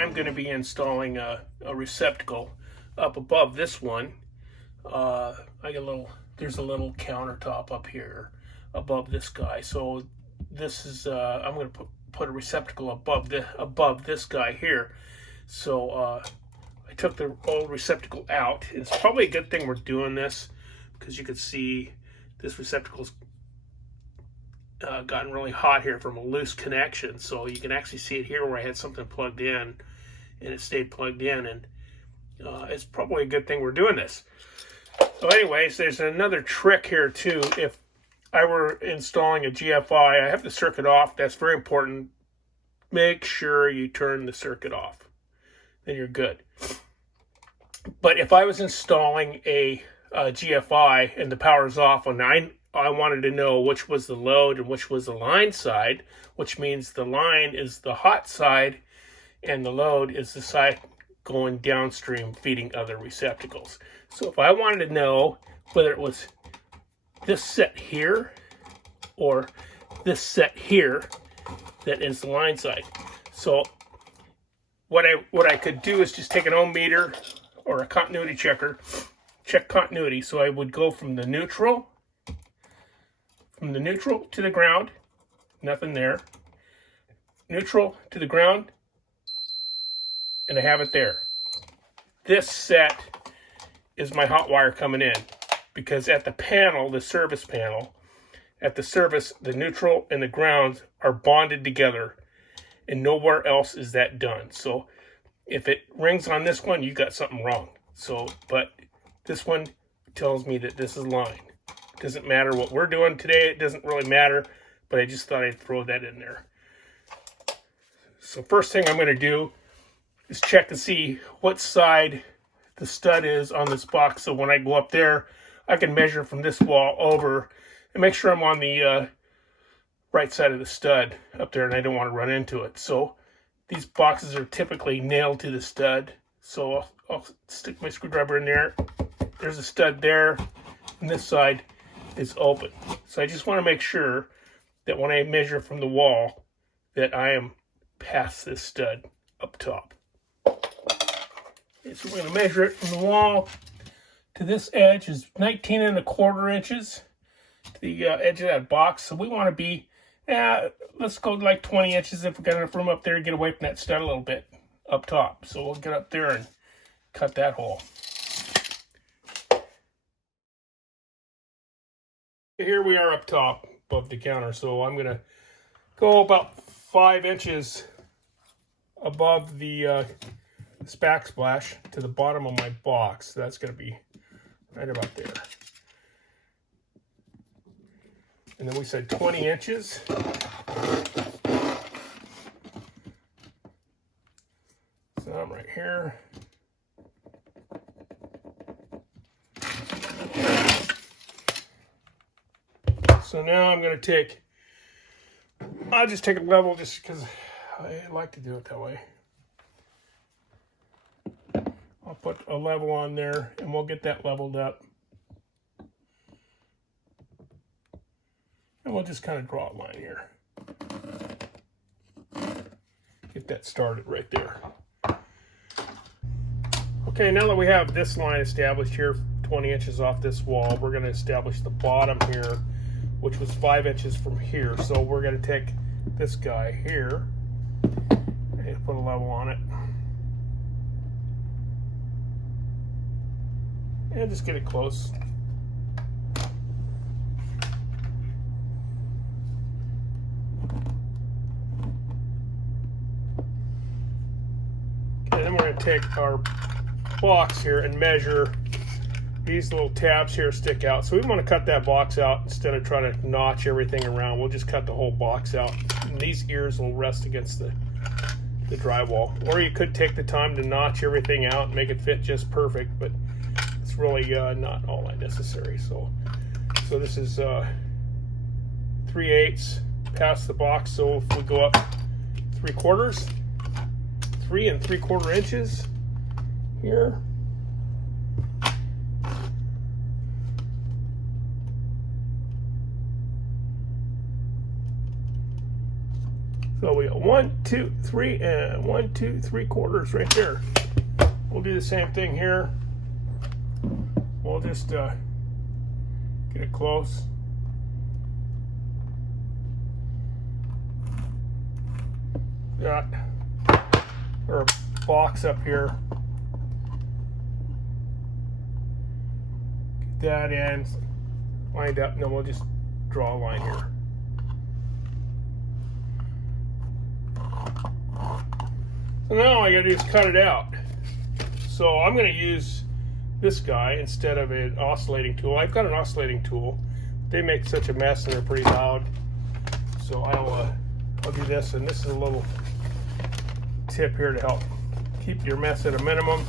I'm going to be installing a receptacle up above this one. There's a little countertop up here above this guy. So this is, I'm going to put a receptacle above this guy here. So I took the old receptacle out. It's probably a good thing we're doing this, because you can see this receptacle's gotten really hot here from a loose connection. So you can actually see it here where I had something plugged in and it stayed plugged in, and it's probably a good thing we're doing this. So anyways, there's another trick here too. If I were installing a GFI, I have the circuit off. That's very important. Make sure you turn the circuit off, then you're good. But if I was installing a GFI and the power's off, and I wanted to know which was the load and which was the line side, which means the line is the hot side and the load is the side going downstream feeding other receptacles. So if I wanted to know whether it was this set here or this set here that is the line side. So what I could do is just take an ohm meter or a continuity checker, check continuity. So I would go from the neutral to the ground, nothing there. Neutral to the ground, and I have it there. This set is my hot wire coming in, because at the panel, the service panel, at the service, the neutral and the ground are bonded together, and nowhere else is that done. So if it rings on this one, you got something wrong. So, but this one tells me that this is line. Doesn't matter what we're doing today, it doesn't really matter, but I just thought I'd throw that in there. So first thing I'm going to do is check to see what side the stud is on this box, so when I go up there, I can measure from this wall over and make sure I'm on the right side of the stud up there, and I don't want to run into it. So these boxes are typically nailed to the stud, so I'll stick my screwdriver in there. There's a stud there, and this side is open. So I just want to make sure that when I measure from the wall that I am past this stud up top. Okay, so we're going to measure it from the wall to this edge is 19 1/4 inches to the edge of that box. So we want to be, let's go like 20 inches if we've got enough room up there to get away from that stud a little bit up top. So we'll get up there and cut that hole. Here we are up top above the counter, so I'm going to go about 5 inches above the backsplash to the bottom of my box. That's going to be right about there. And then we said 20 inches. So I'm right here. So now I'm going to I'll just take a level just because I like to do it that way. I'll put a level on there and we'll get that leveled up. And we'll just kind of draw a line here. Get that started right there. Okay, now that we have this line established here, 20 inches off this wall, we're going to establish the bottom here, which was 5 inches from here. So we're going to take this guy here and put a level on it. And just get it close. Okay, then we're going to take our box here and measure. These little tabs here stick out, so we want to cut that box out instead of trying to notch everything around. We'll just cut the whole box out, and these ears will rest against the drywall. Or you could take the time to notch everything out and make it fit just perfect, but it's really not all that necessary. So this is 3/8 past the box. So if we go up 3/4, 3 3/4 inches here. So we got 1, 2, 3, and 1, 2, 3/4 right there. We'll do the same thing here. We'll just get it close. Got our box up here. Get that in, lined up, and then we'll just draw a line here. So now all I gotta do is cut it out. So I'm gonna use this guy instead of an oscillating tool. I've got an oscillating tool. They make such a mess and they're pretty loud. So I'll do this, and this is a little tip here to help keep your mess at a minimum.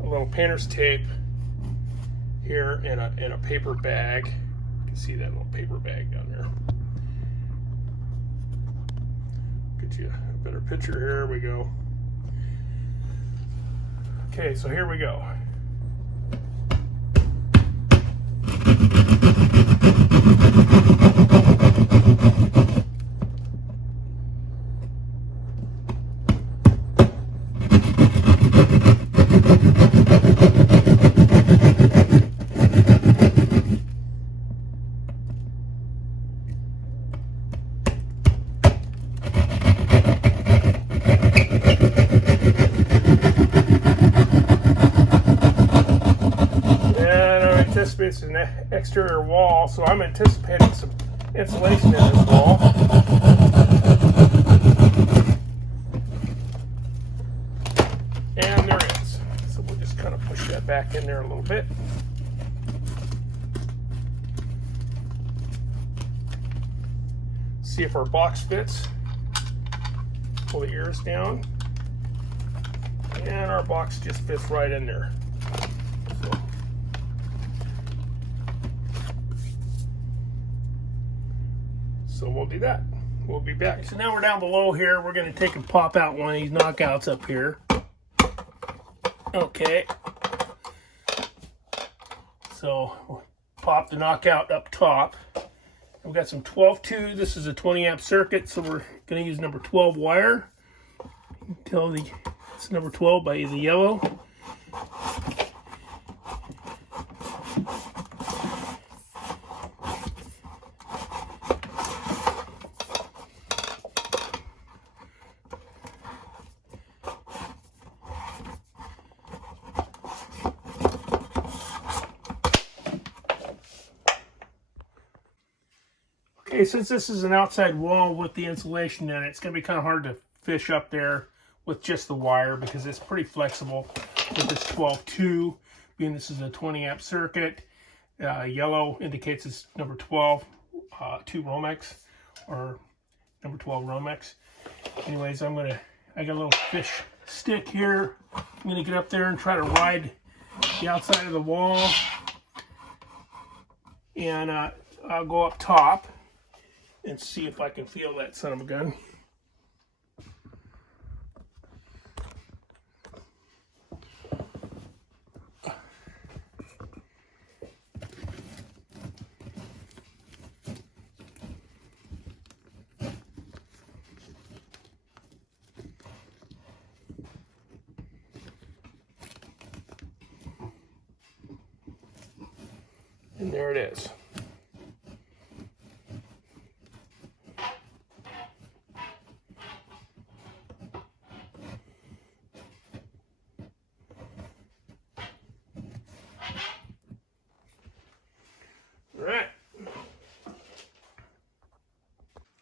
A little painter's tape here in a paper bag. You can see that little paper bag down there. Get you a better picture. Here we go. Okay, so here we go. It's an exterior wall, so I'm anticipating some insulation in this wall. And there is. So we'll just kind of push that back in there a little bit. See if our box fits. Pull the ears down. And our box just fits right in there. So we'll do that. We'll be back. So now we're down below here. We're going to take and pop out one of these knockouts up here. Okay. So we'll pop the knockout up top. We've got some 12-2. This is a 20 amp circuit, so we're going to use number 12 wire. You can tell it's number 12 by the yellow. Okay, since this is an outside wall with the insulation in it, it's going to be kind of hard to fish up there with just the wire because it's pretty flexible with this 12-2, being this is a 20 amp circuit. Yellow indicates it's number 12, 2 Romex, or number 12 Romex. Anyways, I got a little fish stick here. I'm going to get up there and try to ride the outside of the wall. And I'll go up top and see if I can feel that son of a gun. And there it is.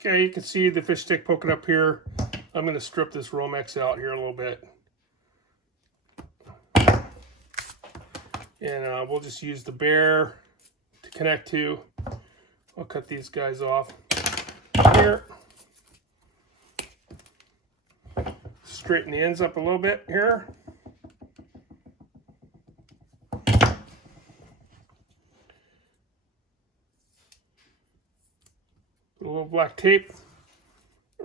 Okay, you can see the fish stick poking up here. I'm going to strip this Romex out here a little bit. And we'll just use the bear to connect to. I'll cut these guys off here. Straighten the ends up a little bit here. Put a little black tape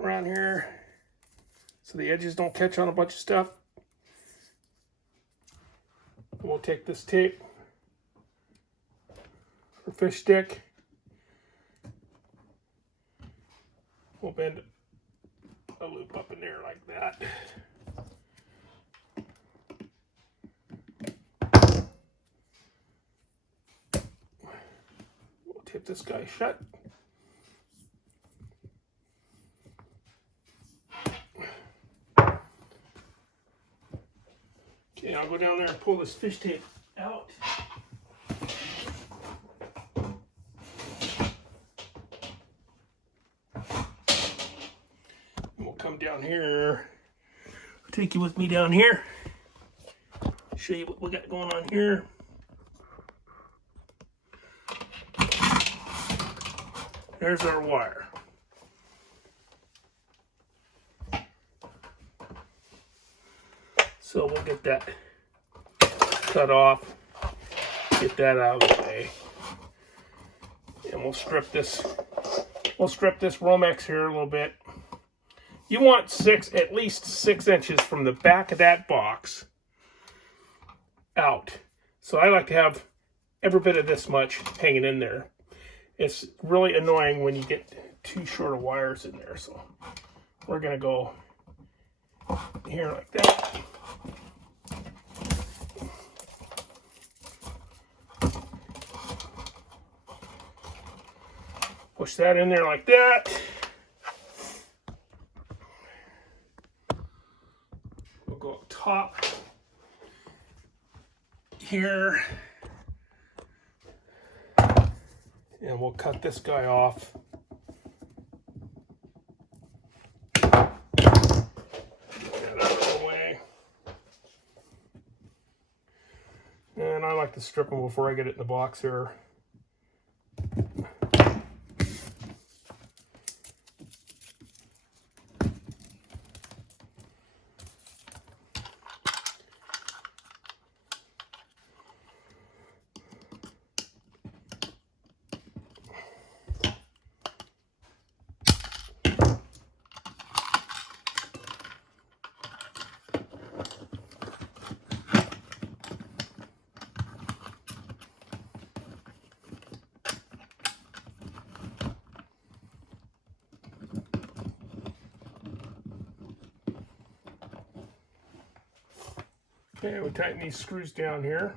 around here so the edges don't catch on a bunch of stuff. We'll take this tape for fish stick. We'll bend in there like that. We'll tape this guy shut. Okay, I'll go down there and pull this fish tape out. We'll come down here. I'll take you with me down here. Show you what we got going on here. There's our wire. So we'll get that cut off, get that out of the way, and we'll strip this Romex here a little bit. You want at least 6 inches from the back of that box out. So I like to have every bit of this much hanging in there. It's really annoying when you get too short of wires in there. So we're gonna go here like that. Push that in there like that. We'll go up top here. And we'll cut this guy off. Get that out of the way. And I like to strip them before I get it in the box here. Okay, we tighten these screws down here.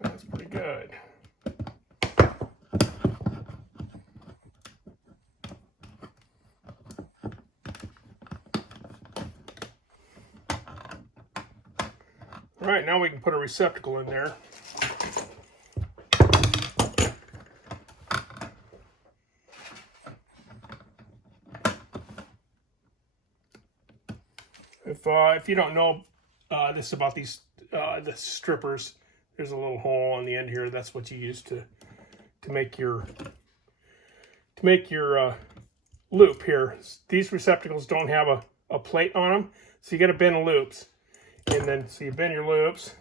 That's pretty good. All right, now we can put a receptacle in there. If you don't know this about these the strippers, there's a little hole on the end here. That's what you use to make your loop here. These receptacles don't have a plate on them, so you got to bend the loops. And then, so you bend your loops.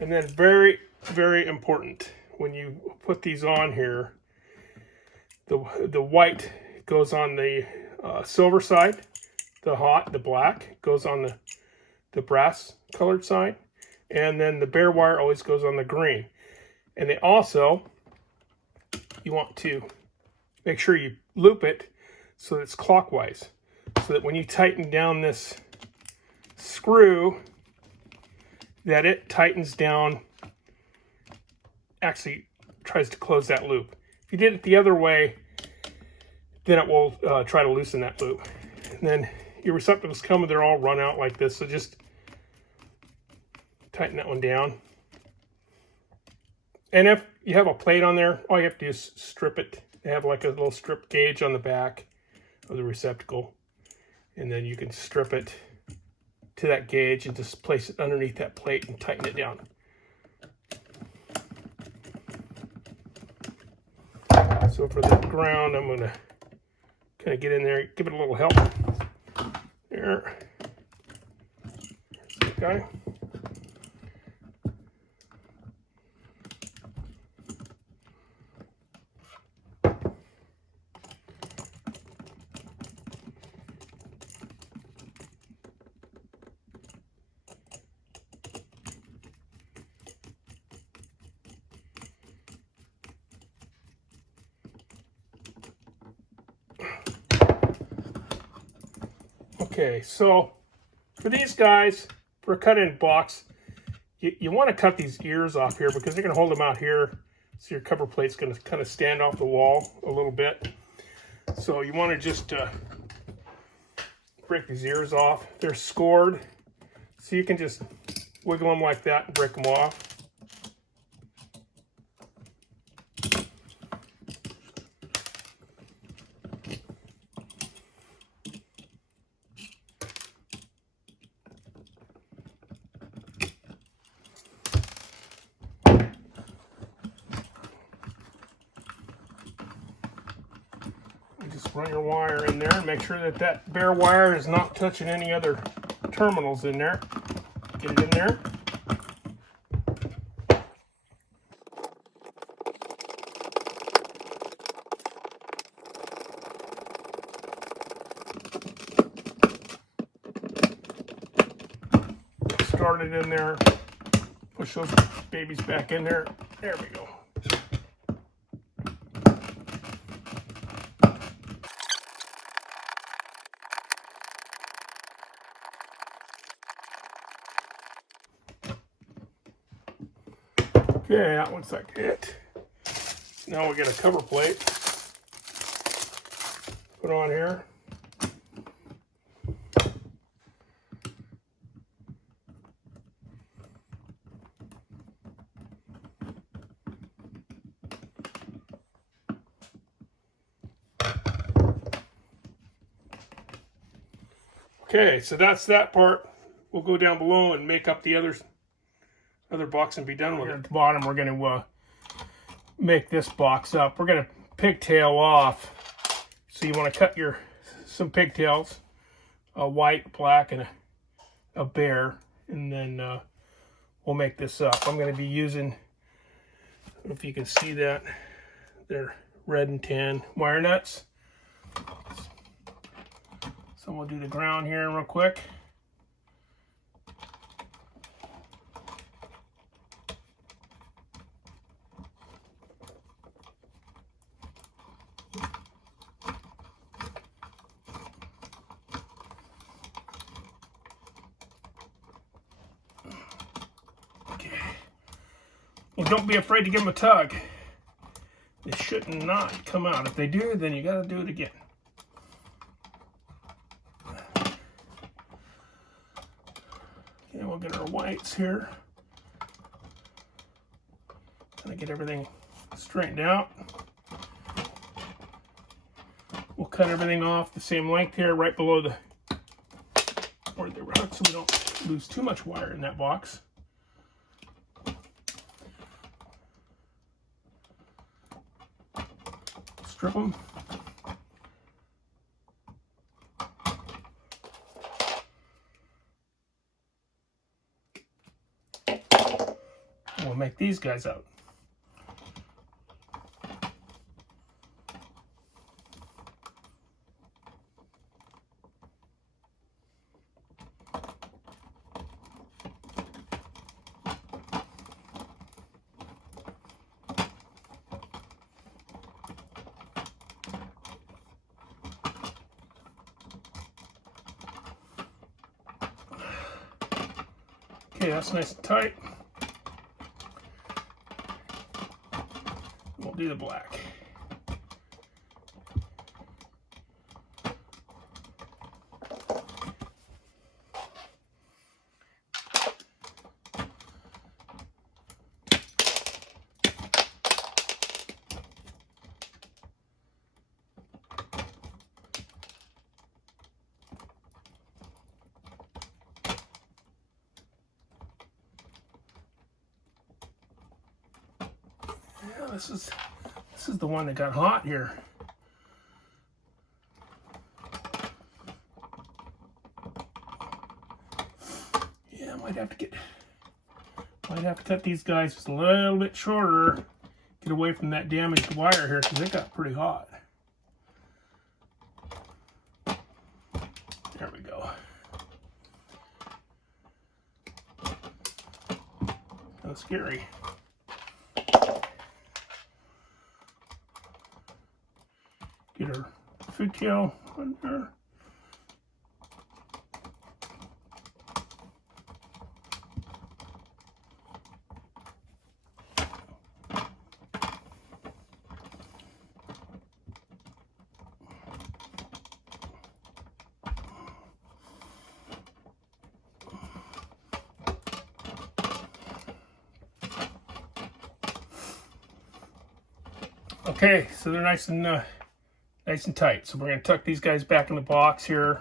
And then very, very important, when you put these on here, the white goes on the silver side, the black goes on the brass colored side. And then the bare wire always goes on the green. And they also, you want to make sure you loop it so that it's clockwise. So that when you tighten down this screw, that it tightens down, actually tries to close that loop. If you did it the other way, then it will try to loosen that loop. And then your receptacles come and they're all run out like this. So just tighten that one down. And if you have a plate on there, all you have to do is strip it. They have like a little strip gauge on the back of the receptacle. And then you can strip it to that gauge and just place it underneath that plate and tighten it down. So for the ground, I'm going to Kind of get in there, give it a little help. There. Okay. Okay, so for these guys, for a cut-in box, you want to cut these ears off here because they're going to hold them out here. So your cover plate's going to kind of stand off the wall a little bit. So you want to just break these ears off. They're scored, so you can just wiggle them like that and break them off. Just run your wire in there and make sure that that bare wire is not touching any other terminals in there. Get it in there. Start it in there. Push those babies back in there. There we go. Okay, that looks like it. Now we get a cover plate. Put on here. Okay, so that's that part. We'll go down below and make up the other box and be done with it. At the bottom, we're going to make this box up. We're going to pigtail off. So you want to cut some pigtails, a white, black, and a bare, and then we'll make this up. I'm going to be using, I don't know if you can see that, they're red and tan wire nuts. So we'll do the ground here real quick. Well, don't be afraid to give them a tug. They should not come out. If they do, then you got to do it again. Okay, we'll get our whites here. Kind of get everything straightened out. We'll cut everything off the same length here, right below where the route, so we don't lose too much wire in that box. Strip them. We'll make these guys out. Okay, that's nice and tight. We'll do the black. Yeah, this is the one that got hot here. Might have to cut these guys just a little bit shorter. Get away from that damaged wire here because it got pretty hot. There we go. Kind of scary. Get our food tail on there. Okay, so they're nice and tight. So we're going to tuck these guys back in the box here.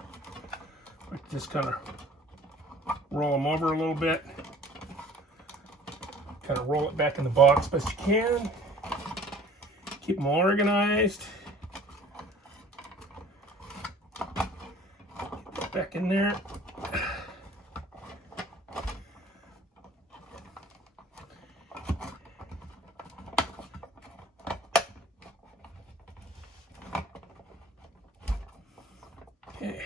Just kind of roll them over a little bit. Kind of roll it back in the box best you can. Keep them organized. Get that back in there. Okay.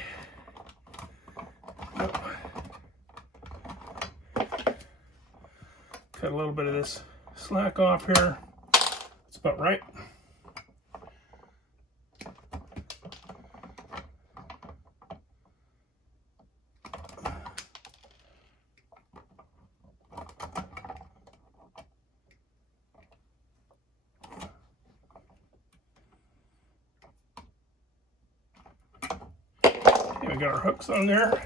Cut a little bit of this slack off here. That's about right. We got our hooks on there.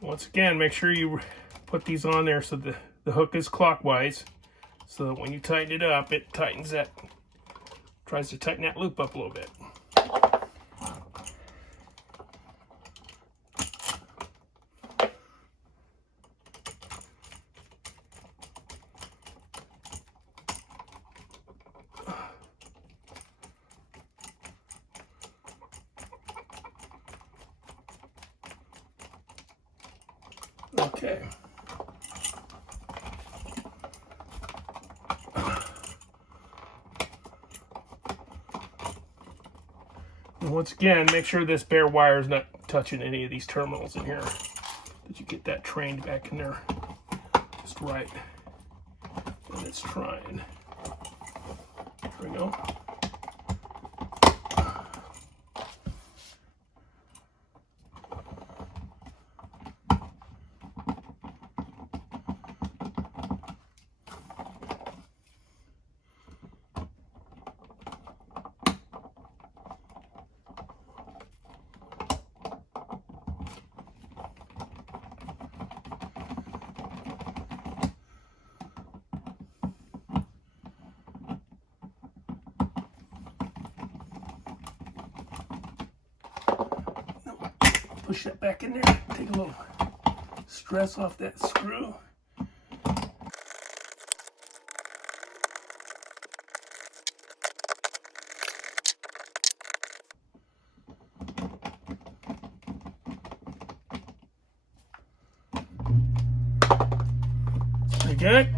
Once again, make sure you put these on there so the hook is clockwise, so that when you tighten it up, it tightens that, tries to tighten that loop up a little bit. Okay. And once again, make sure this bare wire is not touching any of these terminals in here. That you get that trained back in there just right. And it's trying. There we go. Push that back in there, take a little stress off that screw. Pretty good.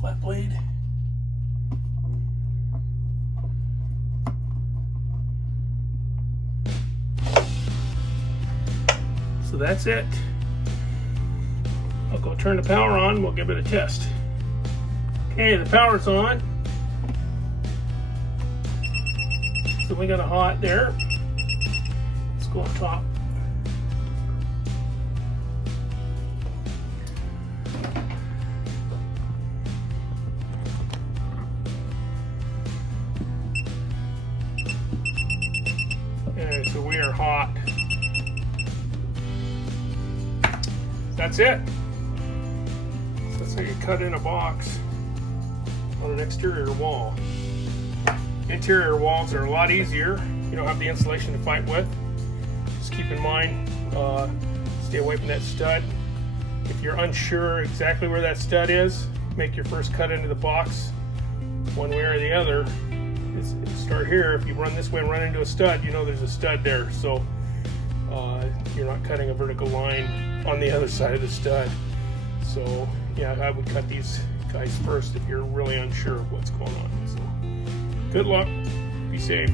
Flat blade. So that's it. I'll go turn the power on, we'll give it a test. Okay, the power's on. So we got a hot there. Let's go on top. Okay, so we are hot. That's it. So that's how you cut in a box on an exterior wall. Interior walls are a lot easier. You don't have the insulation to fight with. Just keep in mind, stay away from that stud. If you're unsure exactly where that stud is, make your first cut into the box one way or the other. Start here. If you run this way and run into a stud, you know there's a stud there. So you're not cutting a vertical line on the other side of the stud. So yeah, I would cut these guys first if you're really unsure of what's going on. So good luck, be safe.